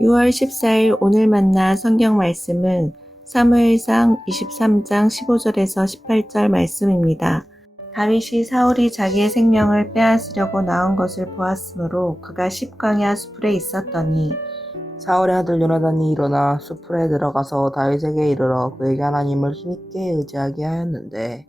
6월 14일 오늘 만나 성경 말씀은 사무엘상 23장 15절에서 18절 말씀입니다. 다윗이 사울이 자기의 생명을 빼앗으려고 나온 것을 보았으므로 그가 십광야 수풀에 있었더니 사울의 아들 요나단이 일어나 수풀에 들어가서 다윗에게 이르러 그에게 하나님을 힘있게 의지하게 하였는데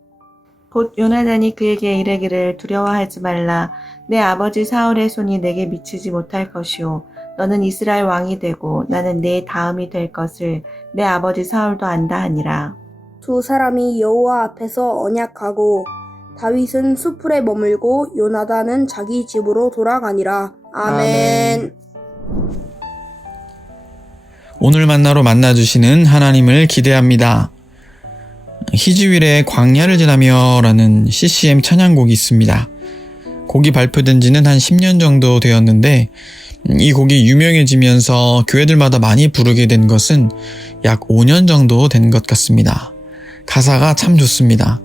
곧 요나단이 그에게 이르기를 두려워하지 말라. 내 아버지 사울의 손이 내게 미치지 못할 것이요 너는 이스라엘 왕이 되고 나는 네 다음이 될 것을 내 아버지 사울도 안다 하니라. 두 사람이 여호와 앞에서 언약하고 다윗은 수풀에 머물고 요나단은 자기 집으로 돌아가니라. 아멘. 오늘 만나로 만나주시는 하나님을 기대합니다. 희지윌의 광야를 지나며 라는 CCM 찬양곡이 있습니다. 곡이 발표된 지는 한 10년 정도 되었는데 이 곡이 유명해지면서 교회들마다 많이 부르게 된 것은 약 5년 정도 된 것 같습니다. 가사가 참 좋습니다.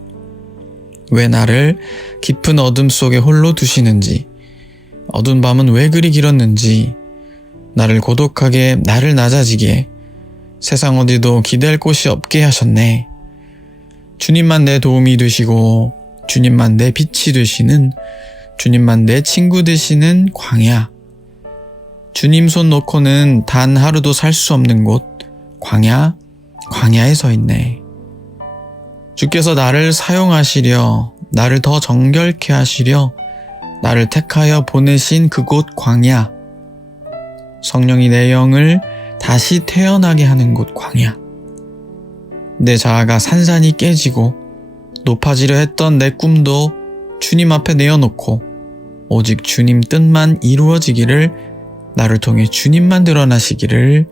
왜 나를 깊은 어둠 속에 홀로 두시는지, 어두운 밤은 왜 그리 길었는지, 나를 고독하게 나를 낮아지게 세상 어디도 기댈 곳이 없게 하셨네. 주님만 내 도움이 되시고 주님만 내 빛이 되시는, 주님만 내 친구 되시는 광야. 주님 손 놓고는 단 하루도 살 수 없는 곳 광야에 서 있네. 주께서 나를 사용하시려, 나를 더 정결케 하시려 나를 택하여 보내신 그곳 광야. 성령이 내 영을 다시 태어나게 하는 곳 광야. 내 자아가 산산이 깨지고 높아지려 했던 내 꿈도 주님 앞에 내어놓고 오직 주님 뜻만 이루어지기를, 나를 통해 주님만 드러나시기를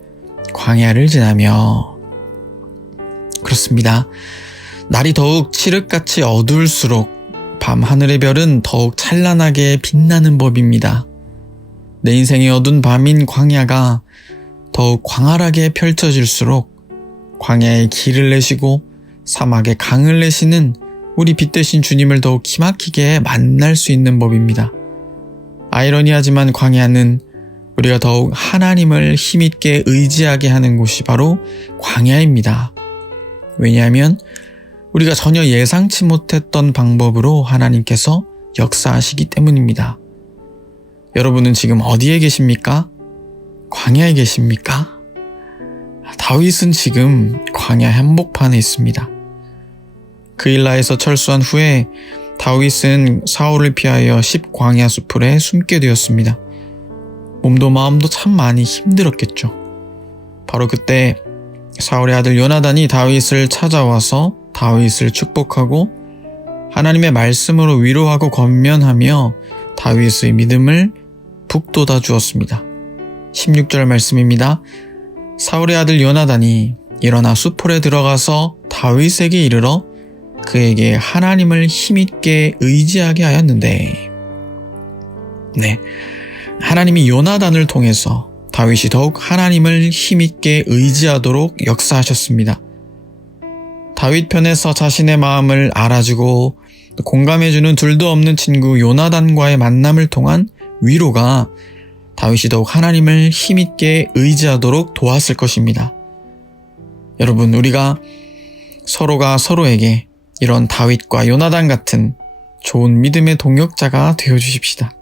광야를 지나며. 그렇습니다. 날이 더욱 칠흑같이 어두울수록 밤 하늘의 별은 더욱 찬란하게 빛나는 법입니다. 내 인생의 어두운 밤인 광야가 더욱 광활하게 펼쳐질수록 광야에 길을 내시고 사막에 강을 내시는 우리 빛 대신 주님을 더욱 기막히게 만날 수 있는 법입니다. 아이러니하지만 광야는 우리가 더욱 하나님을 힘있게 의지하게 하는 곳이 바로 광야입니다. 왜냐하면 우리가 전혀 예상치 못했던 방법으로 하나님께서 역사하시기 때문입니다. 여러분은 지금 어디에 계십니까? 광야에 계십니까? 다윗은 지금 광야 한복판에 있습니다. 그일라에서 철수한 후에 다윗은 사울을 피하여 십광야 수풀에 숨게 되었습니다. 몸도 마음도 참 많이 힘들었겠죠. 바로 그때 사울의 아들 요나단이 다윗을 찾아와서 다윗을 축복하고 하나님의 말씀으로 위로하고 권면하며 다윗의 믿음을 북돋아 주었습니다. 16절 말씀입니다. 사울의 아들 요나단이 일어나 수풀에 들어가서 다윗에게 이르러 그에게 하나님을 힘있게 의지하게 하였는데, 하나님이 요나단을 통해서 다윗이 더욱 하나님을 힘있게 의지하도록 역사하셨습니다. 다윗 편에서 자신의 마음을 알아주고 공감해주는 둘도 없는 친구 요나단과의 만남을 통한 위로가 다윗이 더욱 하나님을 힘있게 의지하도록 도왔을 것입니다. 여러분, 우리가 서로가 서로에게 이런 다윗과 요나단 같은 좋은 믿음의 동역자가 되어주십시다.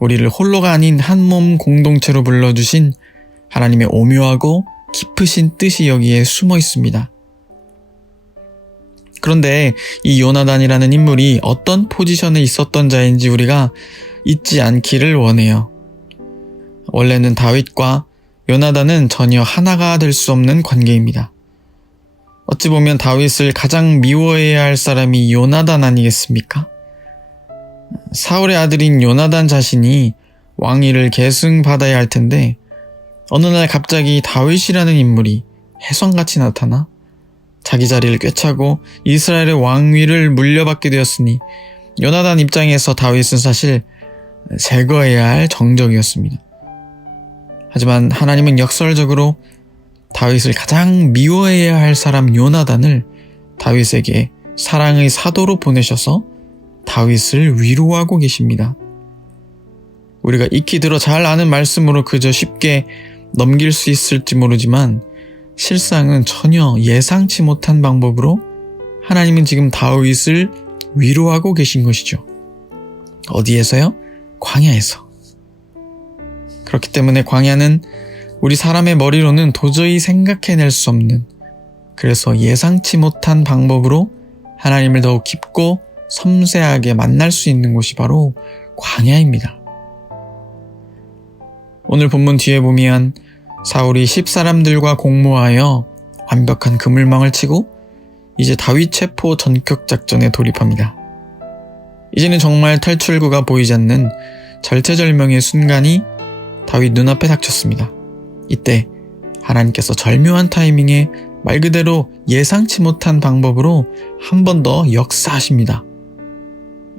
우리를 홀로가 아닌 한 몸 공동체로 불러주신 하나님의 오묘하고 깊으신 뜻이 여기에 숨어 있습니다. 그런데 이 요나단이라는 인물이 어떤 포지션에 있었던 자인지 우리가 잊지 않기를 원해요. 원래는 다윗과 요나단은 전혀 하나가 될 수 없는 관계입니다. 어찌 보면 다윗을 가장 미워해야 할 사람이 요나단 아니겠습니까? 사울의 아들인 요나단 자신이 왕위를 계승받아야 할 텐데 어느 날 갑자기 다윗이라는 인물이 혜성같이 나타나 자기 자리를 꿰차고 이스라엘의 왕위를 물려받게 되었으니 요나단 입장에서 다윗은 사실 제거해야 할 정적이었습니다. 하지만 하나님은 역설적으로 다윗을 가장 미워해야 할 사람 요나단을 다윗에게 사랑의 사도로 보내셔서 다윗을 위로하고 계십니다. 우리가 익히 들어 잘 아는 말씀으로 그저 쉽게 넘길 수 있을지 모르지만 실상은 전혀 예상치 못한 방법으로 하나님은 지금 다윗을 위로하고 계신 것이죠. 어디에서요? 광야에서. 그렇기 때문에 광야는 우리 사람의 머리로는 도저히 생각해낼 수 없는, 그래서 예상치 못한 방법으로 하나님을 더욱 깊고 섬세하게 만날 수 있는 곳이 바로 광야입니다. 오늘 본문 뒤에 보면 사울이 10사람들과 공모하여 완벽한 그물망을 치고 이제 다윗 체포 전격 작전에 돌입합니다. 이제는 정말 탈출구가 보이지 않는 절체절명의 순간이 다윗 눈앞에 닥쳤습니다. 이때 하나님께서 절묘한 타이밍에 말 그대로 예상치 못한 방법으로 한 번 더 역사하십니다.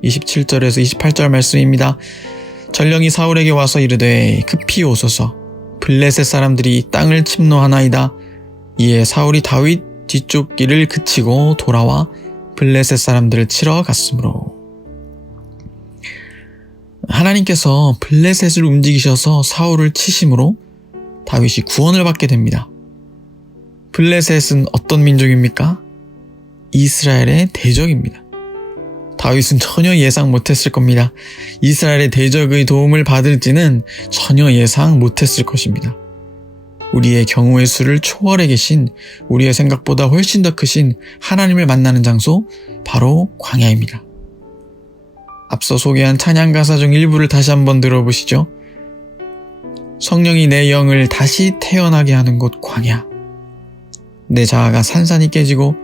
27절에서 28절 말씀입니다. 전령이 사울에게 와서 이르되 급히 오소서. 블레셋 사람들이 땅을 침노하나이다. 이에 사울이 다윗 뒤쪽 길을 그치고 돌아와 블레셋 사람들을 치러 갔으므로. 하나님께서 블레셋을 움직이셔서 사울을 치심으로 다윗이 구원을 받게 됩니다. 블레셋은 어떤 민족입니까? 이스라엘의 대적입니다. 다윗은 전혀 예상 못했을 겁니다. 이스라엘의 대적의 도움을 받을지는 전혀 예상 못했을 것입니다. 우리의 경우의 수를 초월해 계신, 우리의 생각보다 훨씬 더 크신 하나님을 만나는 장소, 바로 광야입니다. 앞서 소개한 찬양 가사 중 일부를 다시 한번 들어보시죠. 성령이 내 영을 다시 태어나게 하는 곳 광야. 내 자아가 산산이 깨지고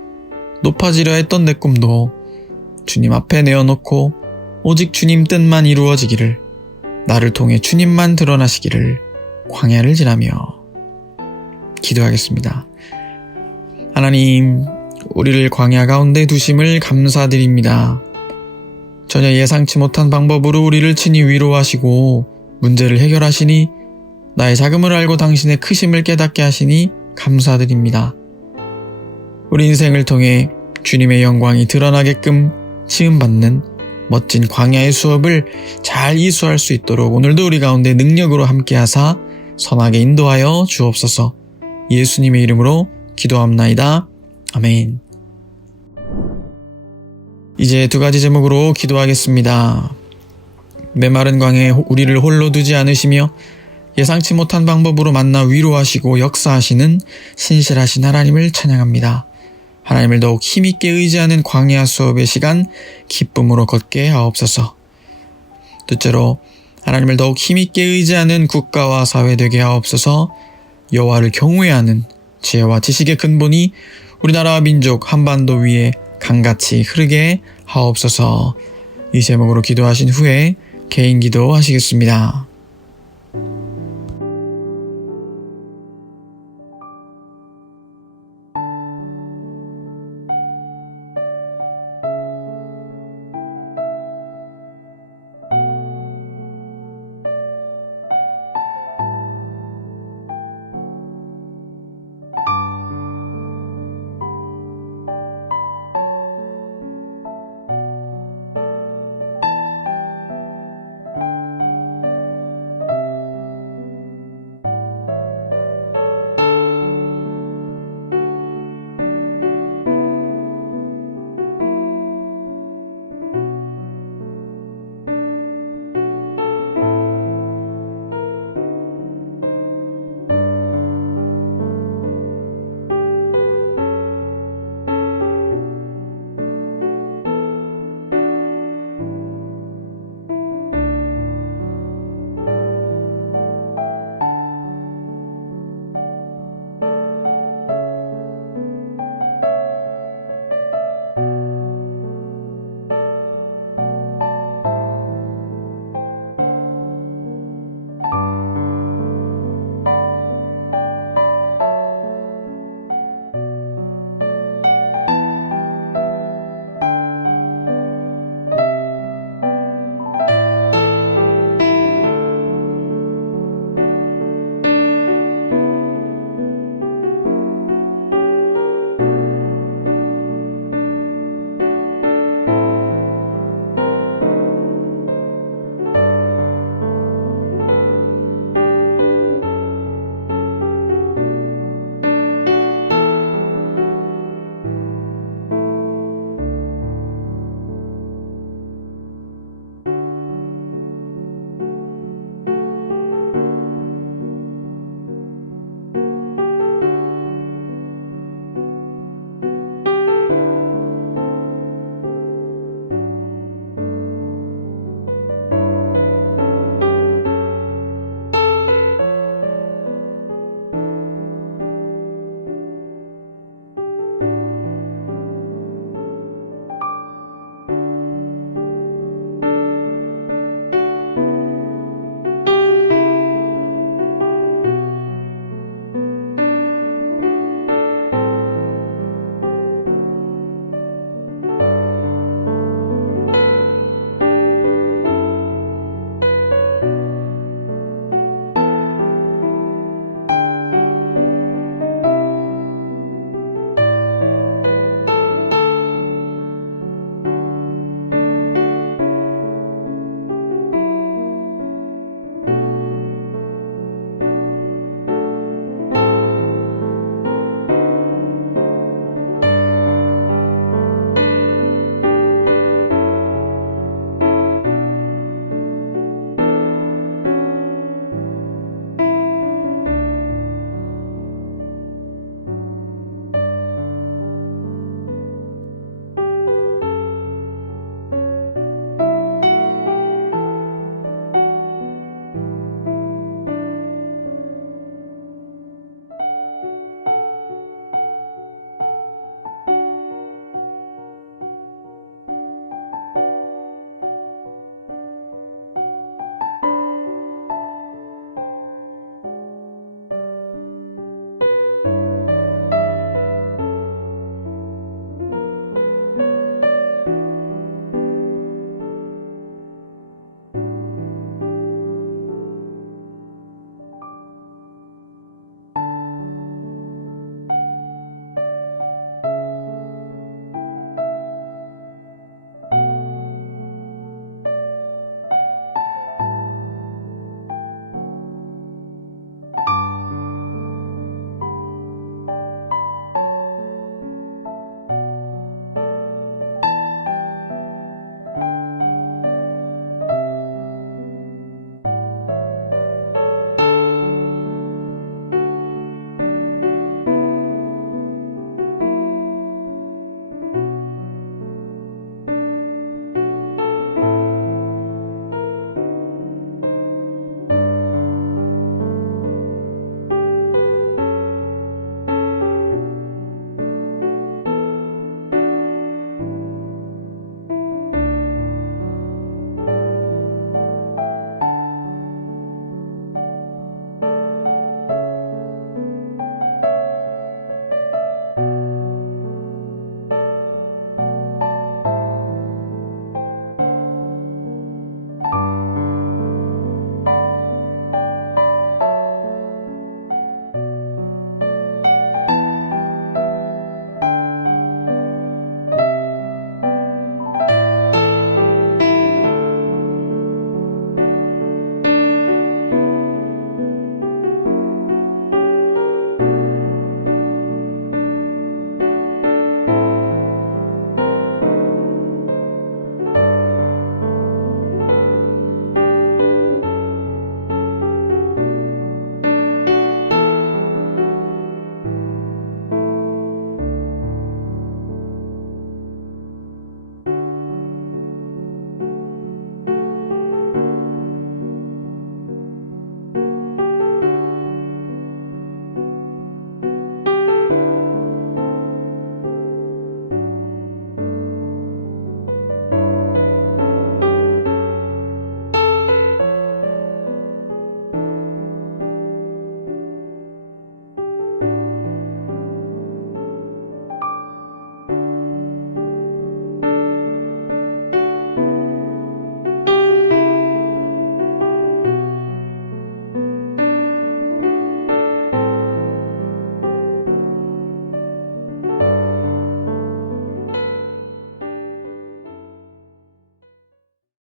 높아지려 했던 내 꿈도 주님 앞에 내어놓고 오직 주님 뜻만 이루어지기를, 나를 통해 주님만 드러나시기를 광야를 지나며 기도하겠습니다. 하나님, 우리를 광야 가운데 두심을 감사드립니다. 전혀 예상치 못한 방법으로 우리를 친히 위로하시고 문제를 해결하시니, 나의 작음을 알고 당신의 크심을 깨닫게 하시니 감사드립니다. 우리 인생을 통해 주님의 영광이 드러나게끔 지음받는 멋진 광야의 수업을 잘 이수할 수 있도록 오늘도 우리 가운데 능력으로 함께하사 선하게 인도하여 주옵소서. 예수님의 이름으로 기도합나이다. 아멘. 이제 두 가지 제목으로 기도하겠습니다. 메마른 광야에 우리를 홀로 두지 않으시며 예상치 못한 방법으로 만나 위로하시고 역사하시는 신실하신 하나님을 찬양합니다. 하나님을 더욱 힘있게 의지하는 광야 수업의 시간 기쁨으로 걷게 하옵소서. 둘째로, 하나님을 더욱 힘있게 의지하는 국가와 사회 되게 하옵소서. 여호와를 경외하는 지혜와 지식의 근본이 우리나라와 민족 한반도 위에 강같이 흐르게 하옵소서. 이 제목으로 기도하신 후에 개인 기도 하시겠습니다.